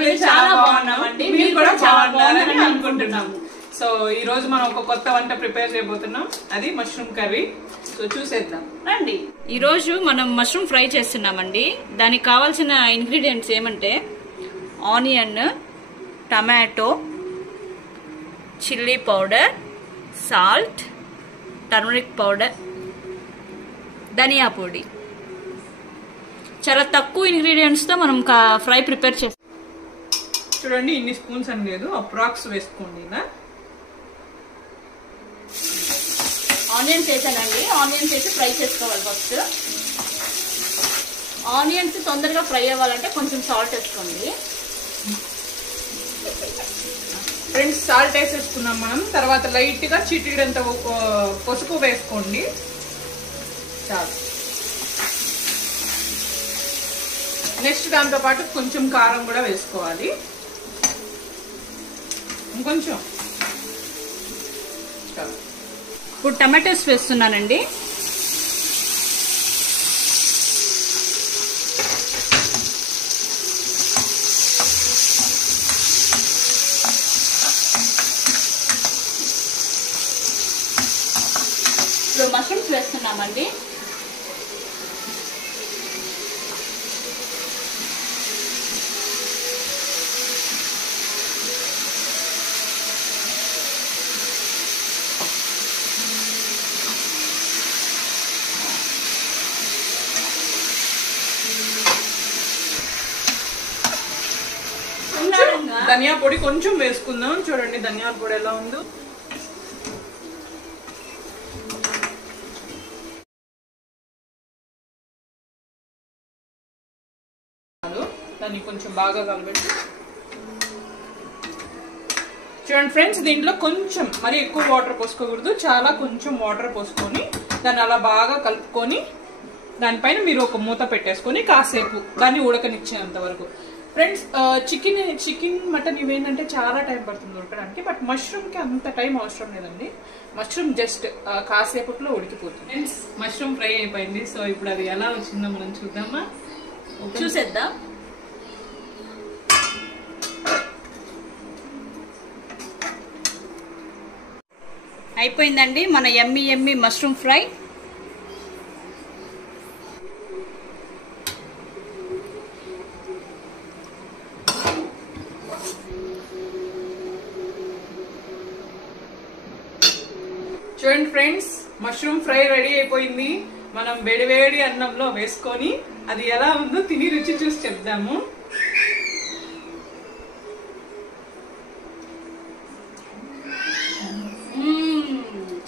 మేమైతే చాలా బాగున్నామండి, మీరు కూడా చాలా బాగున్నారని అనుకుంటున్నాము. సో ఈ రోజు మనం ఒక కొత్త వంట ప్రిపేర్ చేయబోతున్నాం, అది మష్రూమ్ కర్రీ. సో చూసేద్దాం రండి. ఈ రోజు మనం మష్రూమ్ ఫ్రై చేస్తున్నామండి. దానికి కావాల్సిన ఇంగ్రీడియంట్స్ ఏమంటే onion, tomato, chilli powder, salt, turmeric powder, ధనియా పొడి. చాలా తక్కువ ఇంగ్రీడియంట్స్తో మనం ఫ్రై ప్రిపేర్ చేస్తాం. చూడండి, ఇన్ని స్పూన్స్ అని లేదు, అప్రాక్స్ వేసుకోండి. ఆనియన్స్ వేసానండి. ఆనియన్స్ వేసి ఫ్రై చేసుకోవాలి. ఫస్ట్ ఆనియన్స్ తొందరగా ఫ్రై అవ్వాలంటే కొంచెం సాల్ట్ వేసుకోండి. ఫ్రెండ్స్, సాల్ట్ వేసేసుకున్నాం మనం. తర్వాత లైట్ గా చిటికెడంత పసుపు వేసుకోండి, చాలు. నెక్స్ట్ దాంతో పాటు కొంచెం కారం కూడా వేసుకోవాలి, ఇంకొంచెం. చాలు. ఇప్పుడు టమాటోస్ వేస్తున్నానండి. ఇప్పుడు మష్రూమ్స్ వేస్తున్నామండి. ధనియా పొడి కొంచెం వేసుకుందాం. చూడండి ధనియా పొడి ఎలా ఉందో. దాన్ని కొంచెం బాగా కలబెట్టి చూడండి ఫ్రెండ్స్. దీంట్లో కొంచెం మరి ఎక్కువ వాటర్ పోసుకోకూడదు, చాలా కొంచెం వాటర్ పోసుకొని దాన్ని అలా బాగా కలుపుకొని దానిపైన మీరు ఒక మూత పెట్టేసుకొని కాసేపు దాన్ని ఉడకనిచ్చేంత వరకు. ఫ్రెండ్స్, చికెన్ మటన్ ఇవేంటంటే చాలా టైం పడుతుంది ఉడకడానికి, బట్ మష్రూమ్కి అంత టైం అవసరం లేదండి. మష్రూమ్ జస్ట్ కాసేపట్లో ఉడికిపోతుంది. ఫ్రెండ్స్, మష్రూమ్ ఫ్రై అయిపోయింది. సో ఇప్పుడు అది ఎలా వచ్చిందో మనం చూద్దామా, చూసేద్దాం. అయిపోయిందండి మన యమ్మీ మష్రూమ్ ఫ్రై. చూడండి ఫ్రెండ్స్, మష్రూమ్ ఫ్రై రెడీ అయిపోయింది. మనం వేడివేడి అన్నంలో వేసుకొని అది ఎలా ఉందో తిని రుచి చూసి చెప్దాము.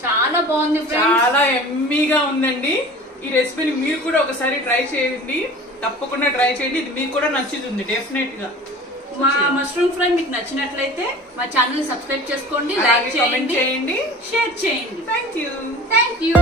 చాలా బాగుంది, చాలా ఎమ్మీగా ఉందండి. ఈ రెసిపీని మీరు కూడా ఒకసారి ట్రై చేయండి, తప్పకుండా ట్రై చేయండి. ఇది మీకు కూడా నచ్చుతుంది డెఫినెట్ గా. మా మష్రూమ్ ఫ్రై మీకు నచ్చినట్లయితే మా ఛానల్ సబ్స్క్రైబ్ చేసుకోండి, లైక్ చేయండి, షేర్ చేయండి, షేర్ చేయండి. Thank you.